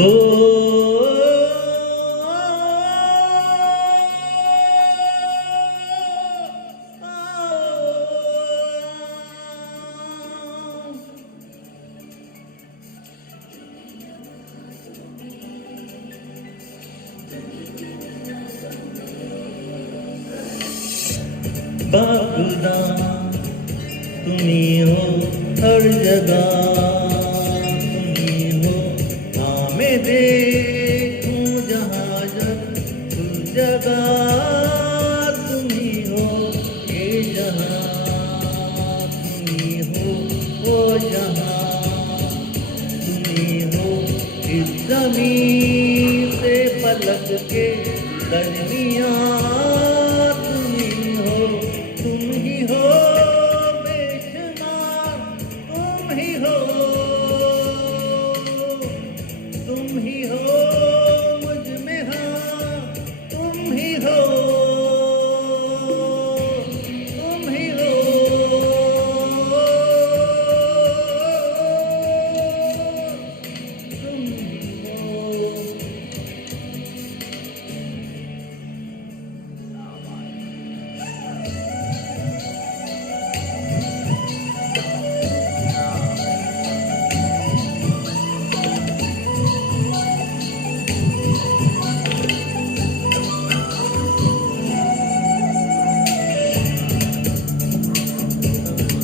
ओ बाखुदा तुम्ही हो हर जगह, तुम्ही हो हाँ मैं देखूं जहाँ हर जगह, तुम्ही हो ये जहाँ, तुम्ही हो वो जहाँ, तुम्ही हो इस ज़मीन से पलक के दरमियाँ, तुम ही हो बेशुमार, तुम ही हो, तुम ही हो मुझ में हाँ, तुम ही हो, तुम ही हो, तुम ही हो।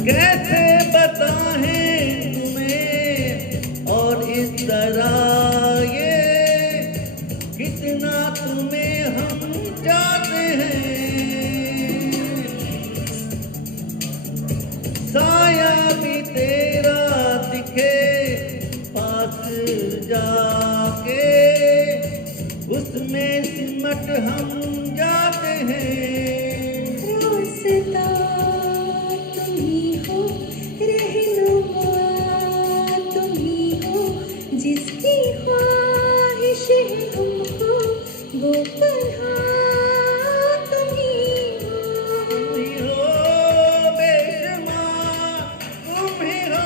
कैसे बताएं तुम्हें और इस तरह ये कितना तुम्हें हम चाहते हैं, साया भी तेरा दिखे पास जाके, उसमें सिमट हम जाते हैं। जिसकी ख्वाहिश है हमको वो तन्हा तुम ही हो बेशुमार, तुम ही हो,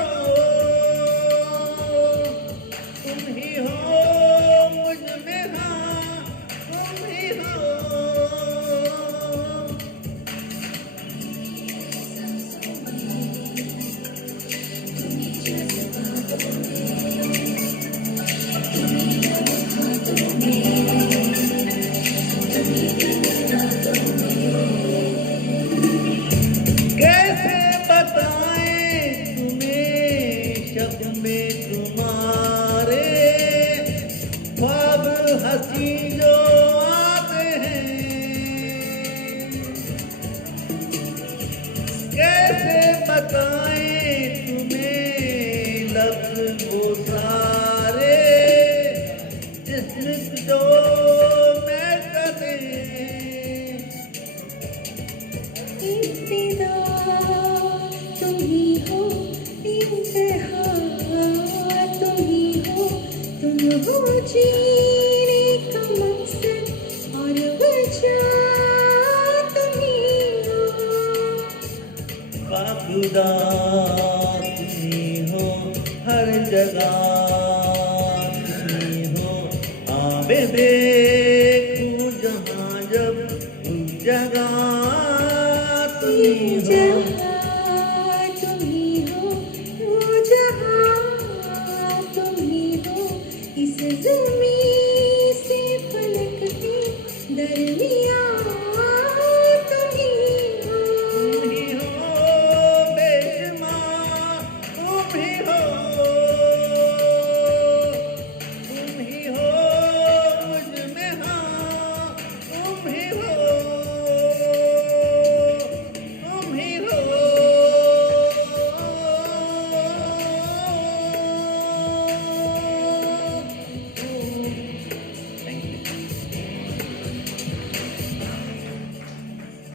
तुम ही हो मुझ में हाँ, तुम ही हो। कैसे बताएं तुम्हें शब्द में तुम्हारे ख्वाब हंसी जो आते हैं, कैसे बताएं तुम्हें लफ्ज़ वो सारे जिस्म जो महकते हैं। इब्तिदा तुम ही हो, इंतहा तुम ही हो, तुम हो जीने का मकसद और वजह तुम ही हो। बाखुदा तुम्ही हो हर जगह, तुम्ही हो आबे